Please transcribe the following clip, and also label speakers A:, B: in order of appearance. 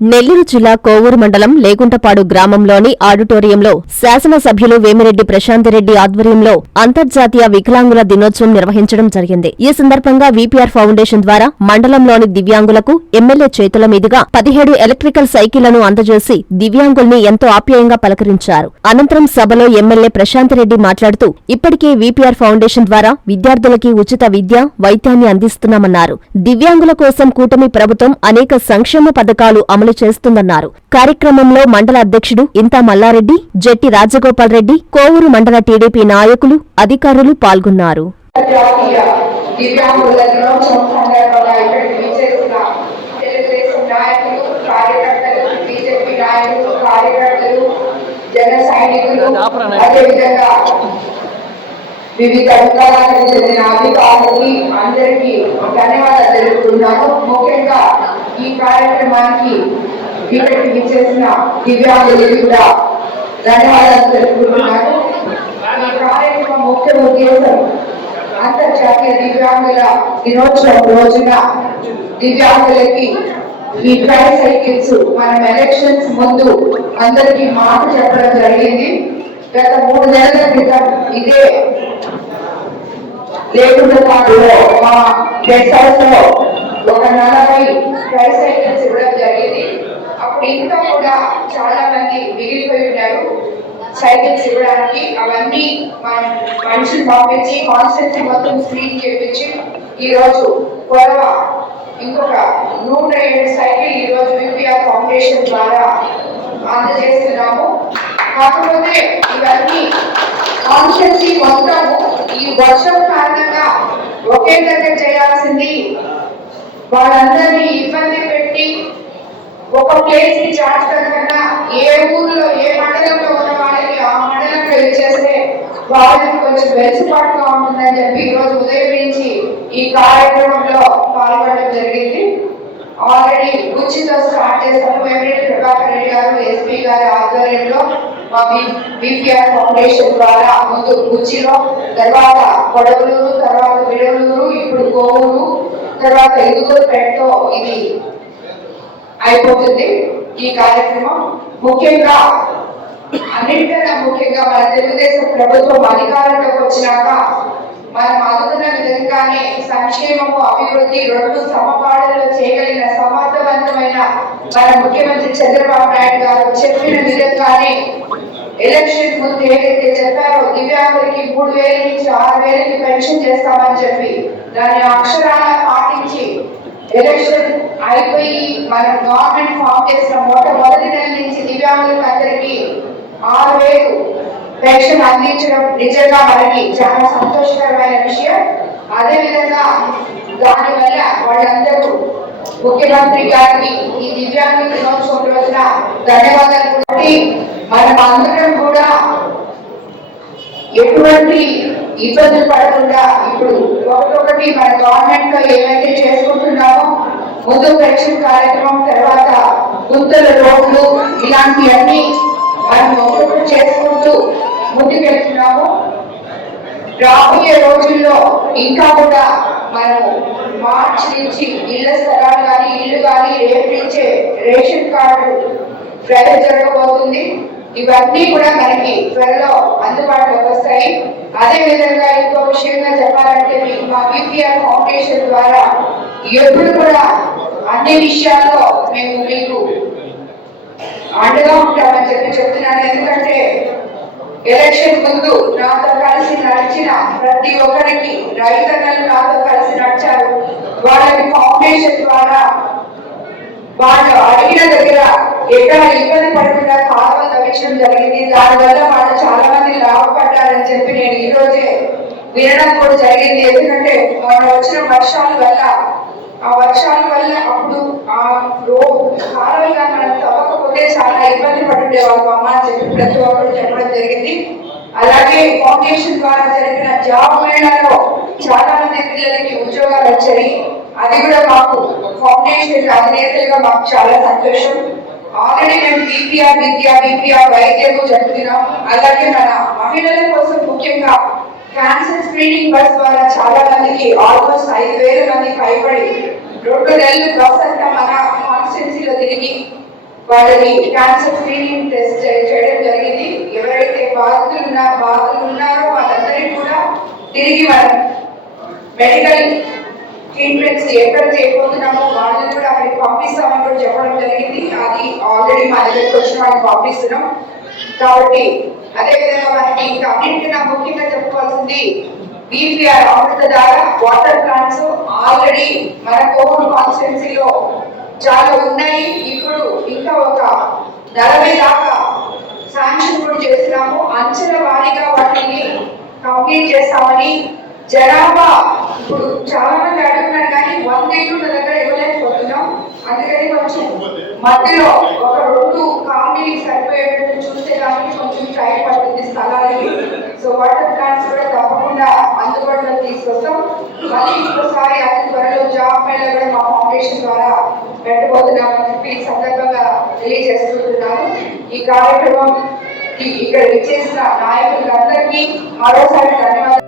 A: నెల్లూరు జిల్లా కోవూరు మండలం లేగుంటపాడు గ్రామంలోని ఆడిటోరియంలో శాసనసభ్యులు వేమిరెడ్డి ప్రశాంతిరెడ్డి ఆధ్వర్యంలో అంతర్జాతీయ వికలాంగుల దినోత్సవం నిర్వహించడం జరిగింది. ఈ సందర్భంగా వీపీఆర్ ఫౌండేషన్ ద్వారా మండలంలోని దివ్యాంగులకు ఎమ్మెల్యే చేతుల మీదుగా పదిహేడు ఎలక్ట్రికల్ సైకిళ్ళను అందజేసి దివ్యాంగుల్ని ఎంతో ఆప్యాయంగా పలకరించారు. అనంతరం సభలో ఎమ్మెల్యే ప్రశాంతిరెడ్డి మాట్లాడుతూ ఇప్పటికే వీపీఆర్ ఫౌండేషన్ ద్వారా విద్యార్థులకి ఉచిత విద్య వైద్యాన్ని అందిస్తున్నామన్నారు. దివ్యాంగుల కోసం కూటమి ప్రభుత్వం అనేక సంక్షేమ పథకాలు అమలు అమలు చేస్తుందన్నారు. కార్యక్రమంలో మండల అధ్యక్షుడు ఇంతా మల్లారెడ్డి జెట్టి రాజగోపాల్ రెడ్డి కోవూరు మండల టీడీపీ నాయకులు అధికారులు పాల్గొన్నారు.
B: వివిధ విభాగాలకు చెందిన అధికారులకి అందరికీ ధన్యవాదాలు తెలుపుతున్నాను. ముఖ్యంగా ఈ కార్యక్రమానికి ఇక్కడికి విచ్చేసిన దివ్యాంగులకి కూడా ధన్యవాదాలు తెలుపుతున్నాను ఈ కార్యక్రమం ముఖ్య ఉద్దేశం అంతర్జాతీయ దివ్యాంగుల దినోత్సవం రోజున దివ్యాంగులకి ఈ ట్రై సైకిల్స్ మనం ఎలక్షన్స్ ముందు అందరికి మాట చెప్పడం జరిగింది. గత మూడు నెలల క్రితం ఇదే లేకుండా మా గెస్ట్ హౌస్లో ఒక నలభై ట్రై సైకిల్స్ ఇవ్వడం జరిగింది. అప్పుడు ఇంకా కూడా చాలా మంది మిగిలిపోయి ఉన్నారు. సైకిల్స్ ఇవ్వడానికి అవన్నీ మనం మనుషులు పంపించి కాన్సెప్ట్ మొత్తం స్క్రీన్ చేపించి ఈరోజు రోజు గొడవ. ఇంకొక నూట ఏడు సైకిల్ ఈరోజు యూపీఆర్ ఫౌండేషన్ ద్వారా అందజేస్తున్నాము. కాకపోతే ఇవన్నీ కాన్షియస్లీ మొత్తము ఈ వర్షం కారణంగా ఒకే దగ్గర చేయాల్సింది వాళ్ళందరినీ ఇబ్బంది పెట్టి ఒక ప్లేస్కి ఏ ఊర్లో ఏ మండలంలో ఉన్న వాళ్ళకి ఆ మండలంలో ఇచ్చేస్తే వాళ్ళకి కొంచెం వెసులుబాటుగా ఉంటుందని చెప్పి ఈరోజు ఉదయం నుంచి ఈ కార్యక్రమంలో పాల్గొనడం జరిగింది. ఆల్రెడీ గుచ్చితో స్టార్ట్ చేస్తాము వేమిరెడ్డి ప్రభాకర్ రెడ్డి గారు ఎస్పీ గారి ఆధ్వర్యంలో మా బీపీఆర్ ఫౌండేషన్ ద్వారా ముందు గుచ్చిలో తర్వాత కొడవలూరు తర్వాత విడవలూరు తర్వాత ఇదుగురుపేటతో ఇది అయిపోతుంది ఈ కార్యక్రమం. ముఖ్యంగా అన్నింటికన్నా ముఖ్యంగా మన తెలుగుదేశం ప్రభుత్వం అధికారంలోకి వచ్చినాక మనం అనుకున్న విధంగానే సంక్షేమము అభివృద్ధి రెండు సమపాడలో చేయగలిగిన సమర్థవంతమైన మన ముఖ్యమంత్రి చంద్రబాబు నాయుడు గారు చెప్పిన విధంగానే ఎలక్షన్ ముందు ఏదైతే చెప్పారో దివ్యాంగులకి మూడు వేల నుంచి ఆరు వేలకి పెన్షన్ చేస్తామని చెప్పి దాని అక్షరాల పాటించి ఎలక్షన్ అయిపోయి మనం గవర్నమెంట్ ఫామ్ చేసిన మొట్టమొదటి నెల నుంచి దివ్యాంగులకు అందరికీ ఆరు వేలు పెన్షన్ అందించడం నిజంగా మనకి చాలా సంతోషకరమైన విషయం. అదే విధంగా దాని వల్ల వాళ్ళందరూ ముఖ్యమంత్రి గారికి ఈ దివ్యాంగుల దినోత్సవం రోజున ధన్యవాదాలు. మనమందరం మనం అందరం కూడా ఎటువంటి ఇబ్బందులు పడకుండా ఇప్పుడు ఒకటొకటి మన గవర్నమెంట్లో ఏమైతే చేసుకుంటున్నామో ముందు పెన్షన్ కార్యక్రమం తర్వాత గుంతల రోడ్లు ఇలాంటివన్నీ మనం ఒక్కొక్కటి చేసుకుంటూ ముందుకెళ్తున్నాము రాబోయే రోజుల్లో ఇంకా కూడా మనం మార్చి నుంచి ఇళ్ళ స్థలాలు కానీ ఇల్లు కానీ రేపించే రేషన్ కార్డు ప్రజలు జరగబోతుంది. ఇవన్నీ కూడా మనకి త్వరలో అందుబాటులోకి వస్తాయి. అదే విధంగా ఇంకో విషయంగా చెప్పాలంటే మీకు మా బీపీఆర్ ఫౌండేషన్ ద్వారా ఎప్పుడు కూడా అన్ని విషయాల్లో మేము మీకు అండగా ఉంటామని చెప్పి చెప్తున్నాను. ఎందుకంటే ఎలక్షన్ ముందు నాతో కలిసి నడిచిన ప్రతి ఒక్కరికి రైతన్నలు నాతో కలిసి నడిచారు. వాళ్ళకి ఫౌండేషన్ ద్వారా వాళ్ళు అడిగిన దగ్గర ఎక్కడ ఇబ్బంది పడకుండా కాలువలు తవ్వించడం జరిగింది. దానివల్ల వాళ్ళు చాలా మంది లాభపడ్డారని చెప్పి నేను ఈ రోజే వినడం కూడా జరిగింది. ఎందుకంటే మొన్న వచ్చిన వర్షాల వల్ల ఆ వర్షాల వల్ల అప్పుడు ఆ రో కాలువలుగా మనం తవ్వకపోతే చాలా ఇబ్బంది పడుండే వాళ్ళు అమ్మ అని చెప్పి ప్రతి ఒక్కరు చెప్పడం జరిగింది. అలాగే ఫౌండేషన్ ద్వారా జరిగిన జాబ్ మేళాలో చాలా మంది పిల్లలకి ఉద్యోగాలు వచ్చాయి. అది కూడా మాకు ఫౌండేషన్ అధినేతలుగా మాకు చాలా సంతోషం. ఆల్రెడీ మేము బీపీఆర్ విద్య బీపీఆర్ వైద్యము జరుగుతున్నాం. అలాగే మన మహిళల కోసం ముఖ్యంగా క్యాన్సర్ స్క్రీనింగ్ బస్ ద్వారా చాలా మందికి ఆల్మోస్ట్ ఐదు వేల మంది పైబడి రెండు నెలలు బస్ అంతా మన కాన్స్టిట్యున్సీలో తిరిగి వాళ్ళని క్యాన్సర్ స్క్రీనింగ్ టెస్ట్ చేయడం జరిగింది. ఎవరైతే బాధితులు ఉన్నా బాధలు ఉన్నారో వాళ్ళందరికీ కూడా తిరిగి మనం మెడికల్ ట్రీట్మెంట్స్ ఎక్కడ చేయబోతున్నామో వాళ్ళని కూడా అక్కడికి పంపిస్తామని కూడా చెప్పడం జరిగింది. అది ఆల్రెడీ మా దగ్గరికి వచ్చిన వాళ్ళకి పంపిస్తున్నాం. కాబట్టి అదేవిధంగా మనకి ఇంకా అన్నింటికన్నా ముఖ్యంగా చెప్పుకోవాల్సింది బీపీఆర్ అమృత ద్వారా వాటర్ ప్లాంట్స్ ఆల్రెడీ మన కోవూరు కాన్స్టిట్యున్సీలో చాలా ఉన్నాయి. ఇప్పుడు ఇంకా ఒక నలభై దాకా శాంక్షన్ కూడా చేస్తున్నాము. అంచెల వారీగా వాటిని కంప్లీట్ చేస్తామని జనాభా. ఇప్పుడు చాలా మంది అడుగుతున్నారు కానీ వంద ఇల్లు ఉన్న దగ్గర ఇవ్వలేకపోతున్నాం. అందుకని కొంచెం మధ్యలో ఒక రెండు కాలనీ సరిపోయేటట్టు చూస్తే కానీ కొంచెం టైం పడుతుంది స్థలానికి సో వాటర్ ప్లాంట్స్ కూడా తప్పకుండా అందుబాటులో తీసుకొస్తాం. మళ్ళీ ఇంకోసారి అతి త్వరలో జాబ్ మేళ కూడా మా ఫౌండేషన్ ద్వారా పెట్టబోతున్నామని చెప్పి సందర్భంగా తెలియజేస్తున్నాను. ఈ కార్యక్రమం ఇక్కడ విచ్చేసిన నాయకులందరికీ మరోసారి ధన్యవాదాలు.